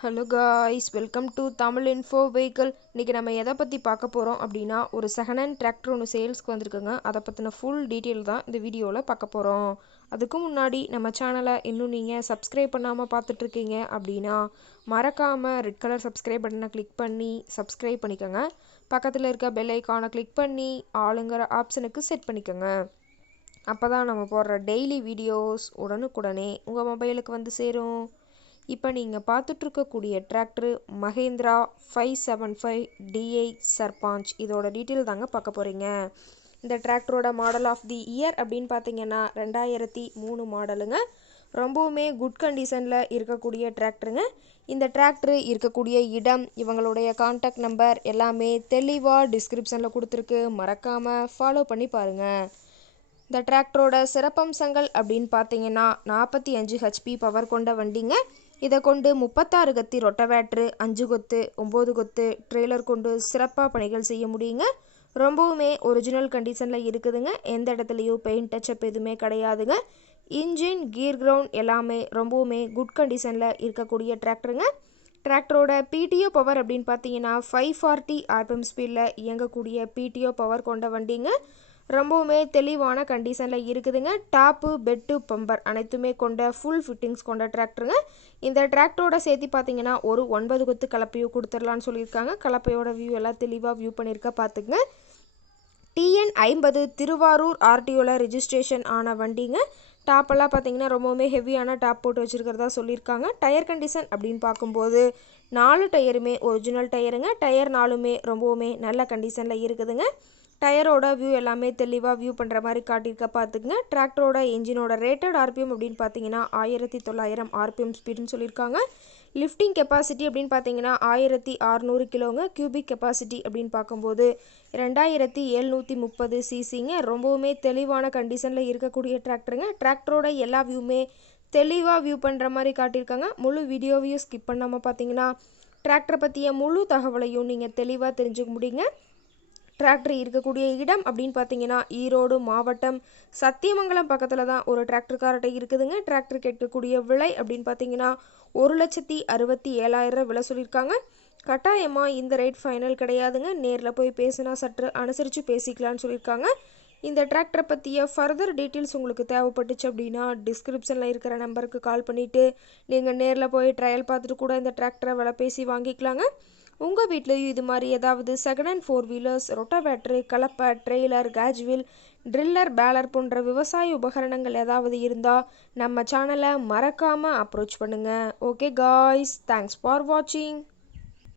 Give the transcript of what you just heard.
Hello guys, welcome to Tamil info vehicle. இன்றைக்கி நம்ம எதை பற்றி பார்க்க போகிறோம் அப்படின்னா, ஒரு செகண்ட் ஹேண்ட் டிராக்டர் ஒன்று சேல்ஸ்க்கு வந்திருக்குங்க. அதை பற்றின ஃபுல் டீட்டெயில் தான் இந்த வீடியோவில் பார்க்க போகிறோம். அதுக்கு முன்னாடி நம்ம சேனலை இன்னும் நீங்கள் சப்ஸ்கிரைப் பண்ணாமல் பார்த்துட்ருக்கீங்க அப்படின்னா மறக்காமல் ரெட் கலர் சப்ஸ்கிரைப் பட்டனை கிளிக் பண்ணி சப்ஸ்கிரைப் பண்ணிக்கோங்க. பக்கத்தில் இருக்க பெல் ஐக்கானை கிளிக் பண்ணி ஆளுங்கிற ஆப்ஷனுக்கு செட் பண்ணிக்கோங்க. அப்போ தான் நம்ம போடுற டெய்லி வீடியோஸ் உடனுக்குடனே உங்கள் மொபைலுக்கு வந்து சேரும். இப்போ நீங்கள் பார்த்துட்ருக்கக்கூடிய டிராக்டரு மஹேந்திரா 575 DI சர்பாஞ்ச். இதோட டீட்டெயில் தாங்க பார்க்க போகிறீங்க. இந்த டிராக்டரோட மாடல் ஆஃப் தி இயர் அப்படின்னு பார்த்தீங்கன்னா 2003 மாடலுங்க. ரொம்பவுமே குட் கண்டிஷனில் இருக்கக்கூடிய டிராக்டருங்க. இந்த டிராக்டரு இருக்கக்கூடிய இடம், இவங்களுடைய கான்டாக்ட் நம்பர் எல்லாமே தெளிவாக டிஸ்கிரிப்ஷனில் கொடுத்துருக்கு. மறக்காமல் ஃபாலோ பண்ணி பாருங்கள். இந்த டிராக்டரோட சிறப்பம்சங்கள் அப்படின்னு பார்த்தீங்கன்னா 45 HP பவர் கொண்ட வண்டிங்க. இதை கொண்டு 36 கத்தி ரொட்டவேட்ரு, 5 கொத்து, 9 கொத்து ட்ரெய்லர் கொண்டு சிறப்பாக பணிகள் செய்ய முடியுங்க. ரொம்பவுமே ஒரிஜினல் கண்டிஷனில் இருக்குதுங்க. எந்த இடத்துலையும் பெயிண்ட் டச்சப் எதுவுமே கிடையாதுங்க. இன்ஜின், கீர் கிரவுண்ட் எல்லாமே ரொம்பவுமே குட் கண்டிஷனில் இருக்கக்கூடிய டிராக்டருங்க. டிராக்டரோட PTO பவர் அப்படின்னு பார்த்தீங்கன்னா 540 RPM ஸ்பீடில் இயங்கக்கூடிய PTO பவர் கொண்ட வண்டிங்க. ரொம்பவுமே தெளிவான கண்டிஷனில் இருக்குதுங்க. டாப்பு, பெட்டு, பம்பர் அனைத்துமே கொண்ட ஃபுல் ஃபிட்டிங்ஸ் கொண்ட டிராக்டருங்க. இந்த டிராக்டரோட சேர்த்து பார்த்தீங்கன்னா ஒரு 9 கொத்து கலப்பையும் கொடுத்துடலான்னு சொல்லியிருக்காங்க. கலப்பையோட வியூ எல்லாம் தெளிவாக வியூ பண்ணியிருக்க பார்த்துங்க. TN 50 திருவாரூர் RTOவில் ரிஜிஸ்ட்ரேஷன் ஆன வண்டிங்க. டாப்பெல்லாம் பார்த்தீங்கன்னா ரொம்பவுமே ஹெவியான டாப் போட்டு வச்சுருக்கிறதா சொல்லியிருக்காங்க. டயர் கண்டிஷன் அப்படின்னு பார்க்கும்போது 4 டயருமே ஒரிஜினல் டயருங்க. டயர் 4மே ரொம்பவுமே நல்ல கண்டிஷனில் இருக்குதுங்க. டயரோட வியூ எல்லாமே தெளிவாக வியூ பண்ணுற மாதிரி காட்டியிருக்க பார்த்துக்குங்க. டிராக்டரோட இன்ஜினோட ரேட்டட் RPM அப்படின்னு பார்த்தீங்கன்னா 1900 RPM ஸ்பீடுன்னு சொல்லியிருக்காங்க. லிஃப்டிங் கெப்பாசிட்டி அப்படின்னு பார்த்தீங்கன்னா 1600 கிலோங்க. கியூபிக் கெப்பாசிட்டி அப்படின்னு பார்க்கும்போது 2730 சிசிங்க. ரொம்பவுமே தெளிவான கண்டிஷனில் இருக்கக்கூடிய டிராக்டருங்க. டிராக்டரோட எல்லா வியூமே தெளிவாக வியூ பண்ணுற மாதிரி காட்டியிருக்காங்க. முழு வீடியோவையும் ஸ்கிப் பண்ணாமல் பார்த்தீங்கன்னா டிராக்டரை பற்றிய முழு தகவலையும் நீங்கள் தெளிவாக தெரிஞ்சுக்க முடியுங்க. டிராக்டர் இருக்கக்கூடிய இடம் அப்படின்னு பார்த்தீங்கன்னா ஈரோடு மாவட்டம் சத்தியமங்கலம் பக்கத்தில் தான் ஒரு டிராக்டர் கார்ட்டை இருக்குதுங்க. டிராக்டர் கேட்கக்கூடிய விலை அப்படின்னு பார்த்தீங்கன்னா 1,67,000 விலை சொல்லியிருக்காங்க. கட்டாயமாக இந்த ரேட் ஃபைனல் கிடையாதுங்க. நேரில் போய் பேசினா சற்று அனுசரித்து பேசிக்கலான்னு சொல்லியிருக்காங்க. இந்த டிராக்டரை பற்றிய ஃபர்தர் டீட்டெயில்ஸ் உங்களுக்கு தேவைப்பட்டுச்சு அப்படின்னா டிஸ்கிரிப்ஷனில் இருக்கிற நம்பருக்கு கால் பண்ணிவிட்டு நீங்கள் நேரில் போய் ட்ரையல் பார்த்துட்டு கூட இந்த டிராக்டரை விலை பேசி வாங்கிக்கலாங்க. உங்கள் வீட்லேயும் இது மாதிரி ஏதாவது செகண்ட் ஹேண்ட் 4 வீலர்ஸ், ரொட்டவேட்ரு, கலப்பை, ட்ரெய்லர், கேஜ்வில், ட்ரில்லர், பேலர் போன்ற விவசாய உபகரணங்கள் ஏதாவது இருந்தால் நம்ம சேனலை மறக்காமல் அப்ரோச் பண்ணுங்கள். ஓகே காய்ஸ், தேங்க்ஸ் ஃபார் வாட்சிங்.